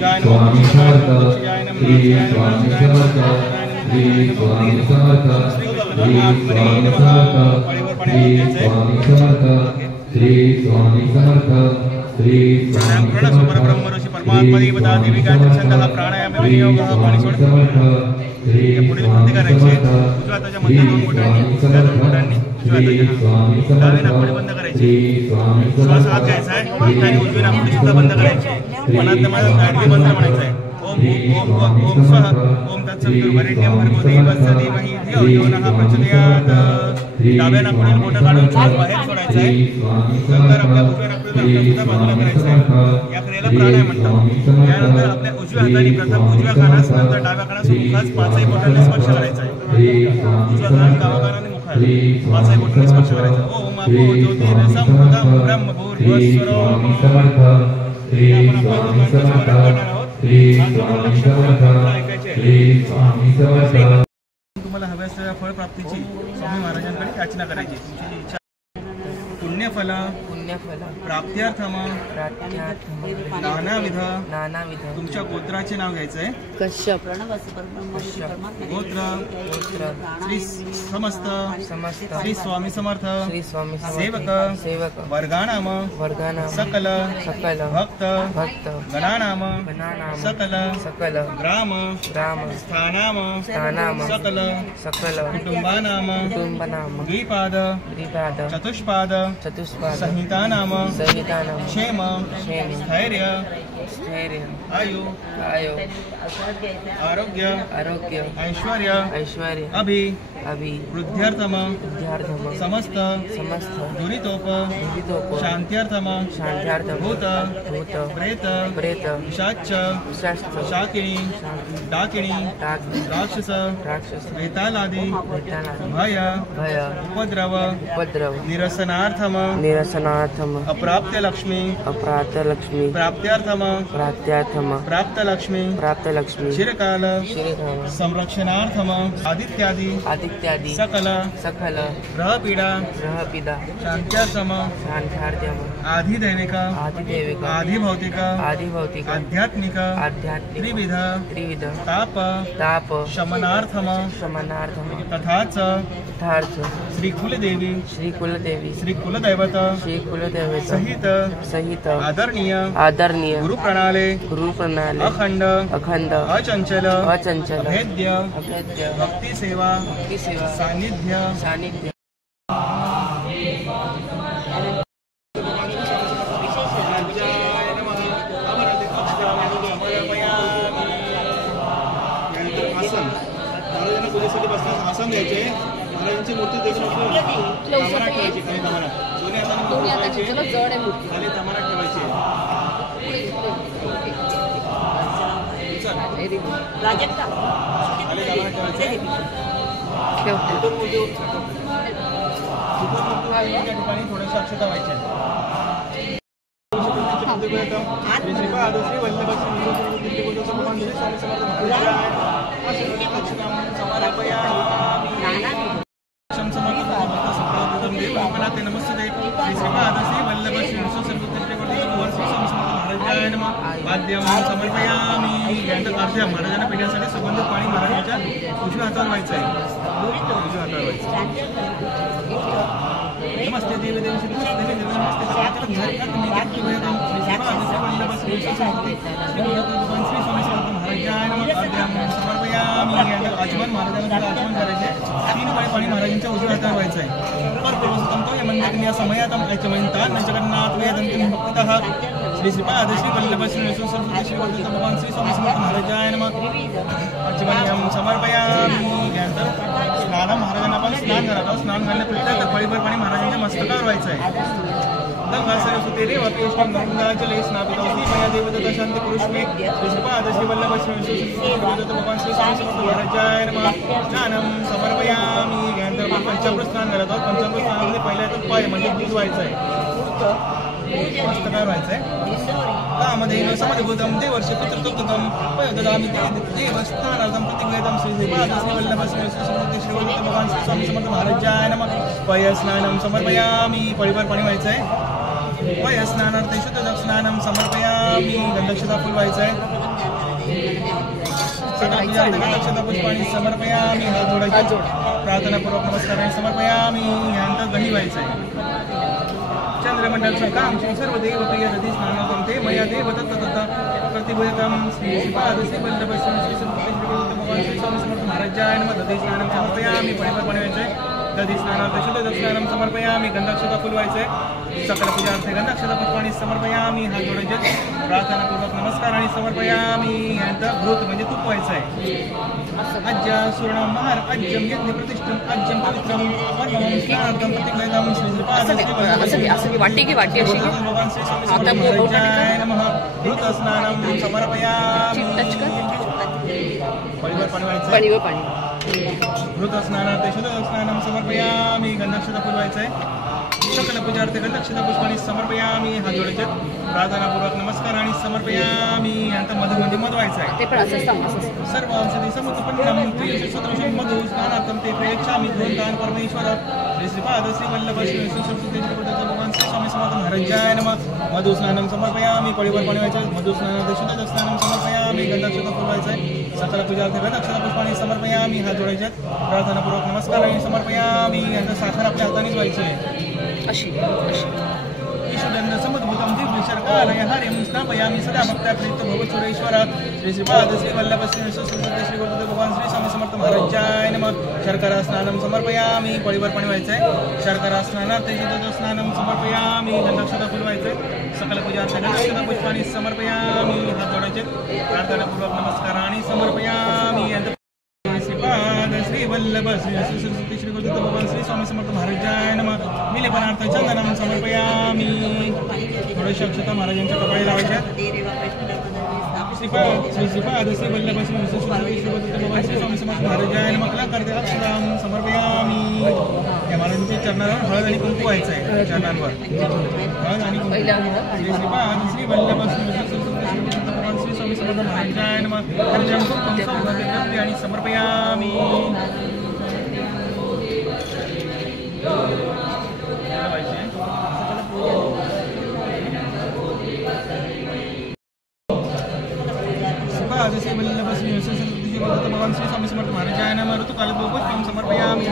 स्वामी समर्थ श्री स्वामी समर्थ श्री स्वामी समर्थ श्री स्वामी समर्थ श्री स्वामी समर्थ श्री स्वामी समर्थ श्री स्वामी समर्थ परमात्मा देवता देविका छंदः प्राणायाम विनियोगः पाणी सोड श्री पुढील कृती करायची उजव्या हाताच्या मध्ये दोन बोटांनी डावी नाकपुडी बंद करायची श्वास आत घ्यायचा आहे आणि उजवी नाकपुडी सुद्धा बंद करायची मनात माझा गाडगे मंत्र म्हणायचा आहे ओम ओम ओम ओम स्वः ओम तत्सवितुर्वरेण्यं भर्गो देवस्य धीमहि धियो यो नः प्रचोदयात् डाव्या नाकपुडील बोटं काढून श्वास बाहेर सोडायचा आहे नंतर आपल्या उजव्या नाकपुडीला सुद्धा बाजूला करायचं आहे या क्रियेला प्राणायाम म्हणतात यानंतर आपल्या उजव्या हाताने प्रथम उजव्या कानास नंतर डाव्या कानास मुखास पाचही बोटांनी स्पर्श करायचा आहे उजव्या कान डाव्या कानाने मुखास पाचही बोटांनी स्पर्श करायचा ओम आपो ज्योतिरसं बुधं ब्रह्म भूर्भुवस्वरः श्री स्वामी समर्थ श्री स्वामी समर्थ श्री स्वामी समर्थ तुम्हाला हव्या असलेल्या फळ प्राप्तीची स्वामी महाराजांकडे याचना करायची तुमची इच्छा पुण्यफल प्राप्त्यार्थम नानाविध तुमच्या गोत्राचे नाव घ्यायचंय कश्यप गोत्र श्री समस्त श्री स्वामी समर्थ सेवक वर्गानाम सकल भक्त गणानाम सकल ग्राम स्थानाम सकल कुटुंबानाम द्विपाद चतुष्पाद संहिता नाम क्षेम स्थैर्य आयु आरोग्य ऐश्वर्य अभि वृद्ध्यर्थम समस्त दुरितोप शांत्यर्थम भूत प्रेत पिशाच शाकिनी डाकिनी राक्षस वेतालादि भय उपद्रव निरसनार्थम अप्राप्य लक्ष्मी प्राप्त्यार्थम प्राप्त लक्ष्मी चिरकाल संरक्षणार्थम आदित्यादि सकल ग्रह पीडा शांत्यार्थम आधिदैविक आधिभौतिक आध्यात्मिक त्रिविध ताप शमनार्थम तथाच श्री कुलदेवी श्री कुलदैवत सहित आदरणीय गुरु प्रणाले अखंड अचंचल अभेद्य भक्ति सेवा सानिध्य आसन घ्यायचे महाराजांची मूर्ती देखील तमारा ठेवायची खाली तमारा दोन्ही हाताने खाली तमारा ठेवायची खाली तमारा ठिकाणी थोड्याशा अक्षता व्हायच्या नमस्ते श्रीपाद श्री वल्लभ श्री समर्पयामी यांच्या कार्य महाराजांना पिण्यासाठी सुगंधित पाणी महाराजांच्या उजव्या हातावर व्हायचं आहे उजव्या हातावर व्हायचं नमस्ते देवी देवी श्री नमस्ते देवी नमस्ते समर्पयामी आचमन महाराजांना आचमन करायचे 3 पाणी पाणी महाराजांच्या उजव्या हातावर व्हायचं आहे या समयातम ऐचमयंतान जगन्नाथ वेदंतिम भक्तः श्री श्रीपाद श्री वल्लभ श्री सरस्वती श्री वर्धित भगवान श्री स्वामी समर्थ महाराजाय नमः अर्चमनीयम समर्पयामी यानंतर स्नान महाराजांना आपण स्नान करायचं स्नान घालण्यापूर्वी पळीभर पाणी महाराजांच्या मस्तकावर व्हायचं आहे गंगा सरस्वती रेव कृष्ण गंगाजले स्नापितवती मया देवदत्त शांती पुरुषमे श्री श्रीपाद श्री वल्लभ श्री वर्धित भगवान श्री स्वामी समर्थ महाराजाय नमः स्नानम समर्पयामी यानंतर आपण पंचामृत स्नान करत आहोत पंचामृत स्नानामध्ये पहिला येतो पाय म्हणजे दूध व्हायचं आहे मस्तकावर व्हायचं आहे कामधे समधिभूतम देवर्षि पुत्रतुक्तम पयोददामि देवस्थानार्थम प्रतिगृहीतं श्री श्रीपाद श्री वल्लभ श्री श्री वर्धित भगवान श्री स्वामी समर्थ महाराजाय नमः पय स्नानम समर्पयामी पळीभर पाणी व्हायचं आहे वयस्नानार्थे शुद्धदक्षिणानं समर्पयामि गंधक्षता फुल व्हायचं आहे गंधक्षता पुष्पाणी समर्पयामि हात जोडायचे प्रार्थनापूर्वक नमस्काराने समर्पयामि यानंतर दही व्हायचं आहे चंद्रमंडल शंकां सर्व देव प्रिय दधी स्नानार्थं ते मया देव दत्त प्रतिभूयतं श्री श्रीपाद श्री वल्लभ श्री सत्य भगवान श्री स्वामी समर्थ महाराजाय नमः दधी स्नानं समर्पयामि परिवर्तन व्हायचे दधी स्नानार्थ शुद्ध दक्षिणानं समर्पयामि गंधक्षता फुल व्हायचे सकल पूजार्थे गंधक्षता पुष्पाणी समर्पयामि हात जोडायचे प्रार्थनापूर्वक नमस्कार आणि समर्पयामि यानंतर घृत म्हणजे तूप व्हायचं आहे अज्जा सुवर्णं महार अज्जम यज्ञ प्रतिष्ठम अज्जम पवित्रम वन्महं स्नानार्थं प्रतिक्रियतां श्री श्रीपाद असं वाटी की वाटी अशी भगवान श्री स्वामी समर्थ महाराजाय नमः घृत स्नानं समर्पयामि परिवार पाणी व्हायचं घृत स्नानार्थे शुद्ध स्नानं समर्पयामि गंधक्षता फुल व्हायचं आहे सकल पूजार्थे गंधक्षता पुष्पाणी समर्पयामि हात जोडायचे प्रार्थनापूर्वक नमस्कार आणि समर्पयामि यानंतर मधु म्हणजे मध व्हायचं आहे सर्व औषधी समुत्पन्नं प्रियसदृशं मधु स्नानार्थं ते प्रयच्छामि धोतान् परमेश्वर श्री श्रीपाद श्री वल्लभ श्री सरस्वती भगवान श्री स्वामी समर्थ महाराजाय नमः मधु स्नानं समर्पयामि पळीवर पाणी व्हायचं मधु स्नानार्थे शुद्ध स्नानं समर्पयामि गंधक्षता फुल व्हायचं आहे सकल पूजार्थे गंधक्षता पुष्पाणी समर्पयामि हात जोडायचे प्रार्थनापूर्वक नमस्कार आणि समर्पयामि यानंतर साखर आपल्या हातानेच व्हायचं आहे ईश्वरंद समुद्भूतं दिव्यशर्कालय हरिं स्थापयामि सदा भक्त्या प्रीत भवसुरेश्वर श्री श्रीपाद श्री वल्लभ श्री सरस्वती श्री गुरुदेव भगवान श्री स्वामी समर्थ महाराजाय नमः शर्करा स्नानं समर्पयामि पळीवर पाणी व्हायचं आहे शर्करा स्नानार्थे शुद्ध स्नानं समर्पयामि गंधक्षता फुल व्हायचं आहे सकल पूजार्थे गंधक्षता पुष्पाणी समर्पयामि हात जोडायचे प्रार्थनापूर्वक नमस्कार आणि समर्पयामि श्री वल्लभ श्री सरस्वती श्री गुरुदेव भगवान श्री स्वामी समर्थ महाराजाय नमः मिलेपनार्थ चंदनं समर्पयामि थोडेसे अक्षता महाराजांच्या कपाळी लावायच्या श्री श्रीपाद श्री वल्लभ श्री सरस्वती श्री गुरुदेव भगवान श्री स्वामी समर्थ महाराजाय नमः करते अक्षतां समर्पयामि या महाराजांच्या चरणावर हळद आणि कुंकू व्हायचं आहे चरणांवर हळद आणि कुंकू श्री श्रीपाद श्री वल्लभ श्री सरस्वती श्री गुरुदेव भगवान श्री स्वामी समर्थ महाराजाय नमः आणि समर्पयामि श्री वल्लभ श्री सरस्वती भगवान श्री स्वामी समर्थ महाराजाय नमः ऋतुकाल गोपुष्पं समर्पयामि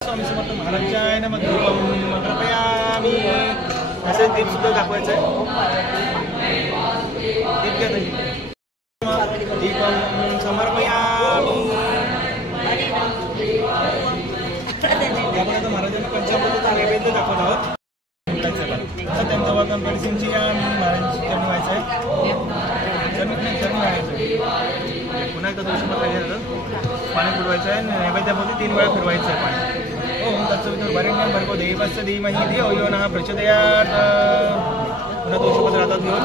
स्वामी समर्थ महाराजाय नमः दीपं समर्पयामि असे दीप सुद्धा दाखवायचं आहे दीपं समर्पयामि आपण महाराजांना पंचामृताचा नैवेद्य दाखवत आहोत सत्यंत वादन परिसिंची महाराजांची चरणी व्हायचं आहे चरणी व्हायचं पुन्हा एकदा दिवशी मात्र घ्यायचं पाणी बुडवायचं आहे नैवेद्यामध्ये 3 वेळा फिरवायचं आहे पाणी ओम तत्सवितुर्वरेण्यं भर्गो देवस्य धीमहि धियो यो नः प्रचोदयात् पुन्हा तुळशीपत्र हातात घेऊन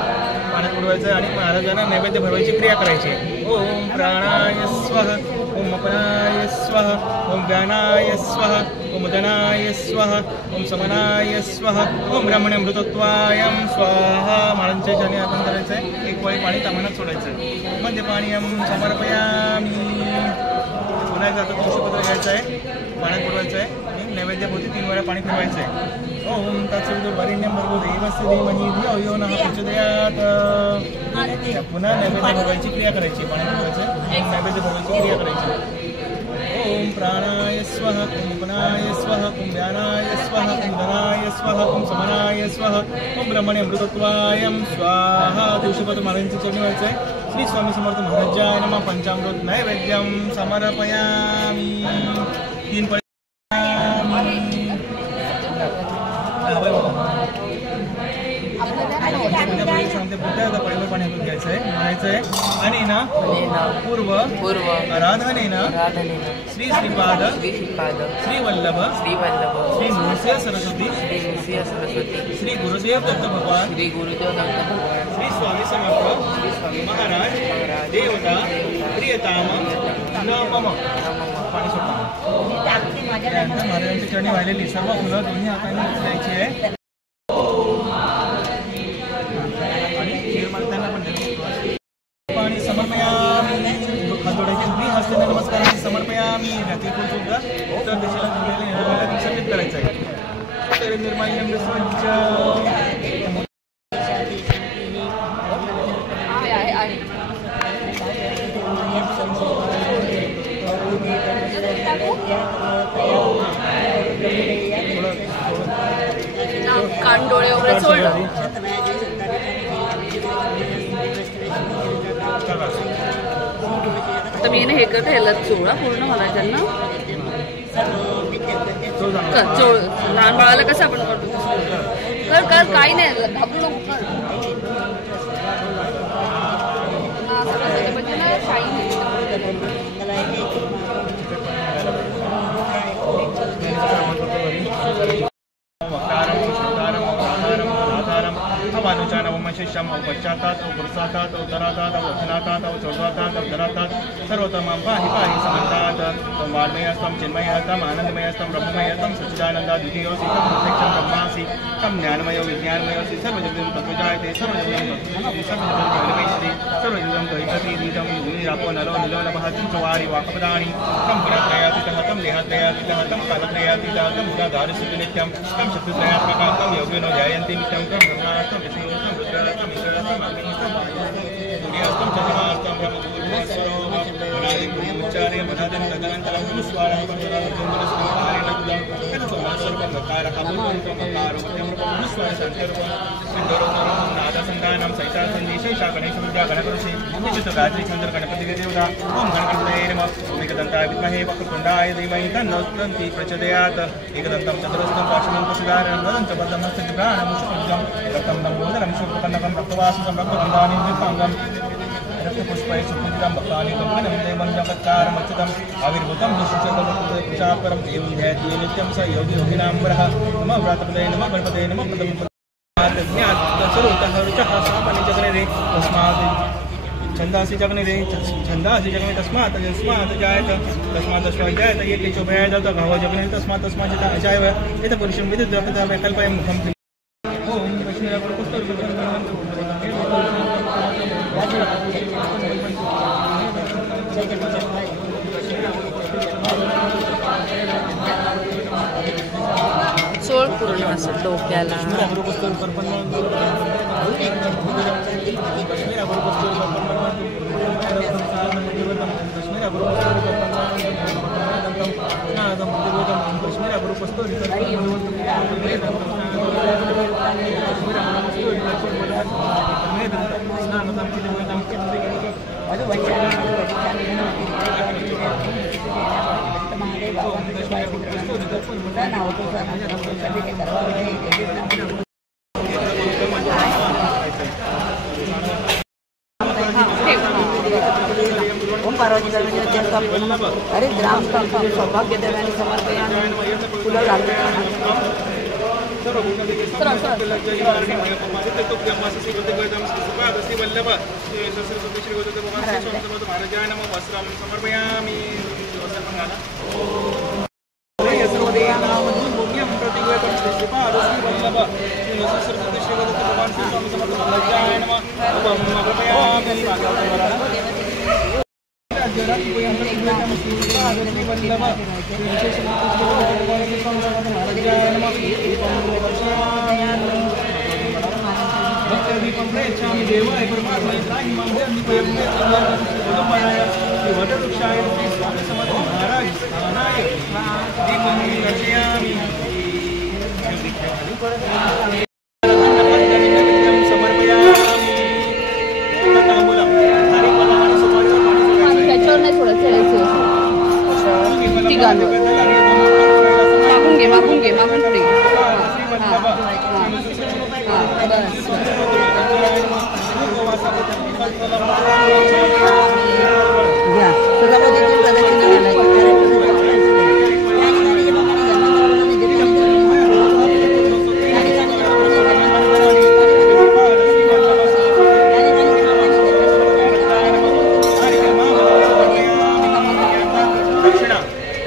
पाण्यात बुडवायचं आणि महाराजांना नैवेद्य भरवायची क्रिया करायची ओम प्राणाय स्वाहा ओम अपनाय स्वाहा ओम व्यानाय स्वाहा ओम दनाय स्वाहा ओम समनाय स्वाहा ओम ब्राह्मणमृतत्वायं स्वाहा महाराजांच्या चरणी अर्पण करायचं आहे 1 वाटी पाणी ताम्हाणात सोडायचं आहे मध्य पाणीयं समर्पयामि पुन्हा एकदा आता तुळशीपत्र घ्यायचं आहे पाण्यात बुडवायचं आहे आणि नैवेद्याभोवती 3 वेळा पाणी फिरवायचं आहे ओम तत्सवितुर्वरेण्यं भर्गो देवस्य धीमहि धियो यो नः प्रचोदयात् पुन्हा नैवेद्य भरवायची क्रिया करायची पाणी बुडवायचं नैवेद्य भरवायची क्रिया करायची ओम प्राणाय स्वाहा ओम अपनाय स्वाहा ओम व्यानाय स्वाहा ओम धनाय स्वाहा ओम समनाय स्वाहा ओम ब्रह्मण्यमृतत्वायं स्वाहा तुळशीपत्र महाराजांची चरणी व्हायचं आहे श्री स्वामी समर्थ महाराजाय नमः पंचामृत नैवेद्यं समर्पयामि 3 पाणी घ्यायचं आहे म्हणायचं आहे आणि ना पूर्व आराधनेन श्री श्रीपाद श्री वल्लभ श्री नृसिंह सरस्वती श्री गुरुदेव दत्त भगवान श्री स्वामी समर्थ महाराज देवता प्रियताम नमः पाणी सोडतो महाराजांची चरणी वाहिलेली सर्व फुलं दोन्ही हाताने द्यायची आहे पाणी समर्पयामि हातोड्याचे द्विहस्तेन नमस्कारांनी समर्पयामि रात्री सुद्धा उत्तर दिशेला जुळलेले निर्मला दिवसात करायचं आहे कायं स्वच्छ आहे कान डोळे वगैरे सोडलं. तर मी हे करते ह्याला चोळा पूर्ण मला त्यांना चोळ. लहान बाळाला कसं आपण करतो कर कर काही नाही घाबरू नको कर. म्हणजे ना शाईन शिष्यम पश्चातात पुरुषातात उत्तरातात दक्षिणातात चौर्वातात उत्तरातात सर्वतमं पाहि पाहि समन्तात त्वं वाङ्मयस्तं चिन्मयस्तं आनन्दमयस्तं ब्रह्ममयस्तं सच्चिदानन्दाद्वितीयोऽसि तं प्रत्यक्षं ब्रह्मासि तं ज्ञानमयो विज्ञानमयोऽसि सर्वजगं तत्त्वजायते सर्वजगं तत्त्वजायते सर्वजगं त्वयि निजं निरापो नलो निलो नभः चवारि वाक्पदानि तं गुणत्रयातीतः तं देहत्रयातीतः तं कालत्रयातीतः तं गुणाधारसिद्धि नित्यं तं शत्रुत्रयात्मकं तं योगिनो ध्यायन्ति नित्यं तं ब्रह्मास्तं विष्णुस्तं रुद्रास्तं ईश्वरस्तं अग्निस्तं सूर्यास्तं चन्द्रमास्तं ब्रह्मभूर्भुवस्वरो अनादिपूर्वोच्चारे मनादं तदनन्तरं अनुस्वारः नादसंधानं सहितासन्देशा गणेशविद्या गणकऋषि गायत्री चंद्र गणपति देवता ओम गणपतये नमः. एकदंताय विद्महे वक्रतुंडाय धीमहि तन्नो दन्ति प्रचोदयात्. एकदन्तं चतुरस्तं पार्श्वं प्रसिदारं वदं च पद्महस्तचित्राणमुषपुञ्जं रक्तं नम्बोदरं शुभकन्नकं रक्तवासुकं रक्तगन्धानि दीपाङ्गं रक्तपुष्पैः सुपूजितं भक्तानि कल्पनं देवं जगत्कारम् अच्युतम् आविर्भूतं दुष्टचक्रपुरुषापरं देवं ध्यायति नित्यं स योगी योगिनाम्बरः. नमः व्रातपदये नमः गणपतये नमः छंदासी जगने रे छंदासी जगने तस्मात् तस्मात् जायत तस्मात् तस्मात् जायत ये केचो भय जाता गाव जगने तस्मात् तस्मात् जाता अजायव एत पुरुषं विद्युत द्रवता वैकल्पयं मुखं ओम वैष्णव चोळ पूर्ण असं डोक्याला ओम पार्वती अरे ग्राम सौभाग्य देवानी समर्पयामि फुलं समर्पयामि. मागून घे पुढे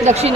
दक्षिण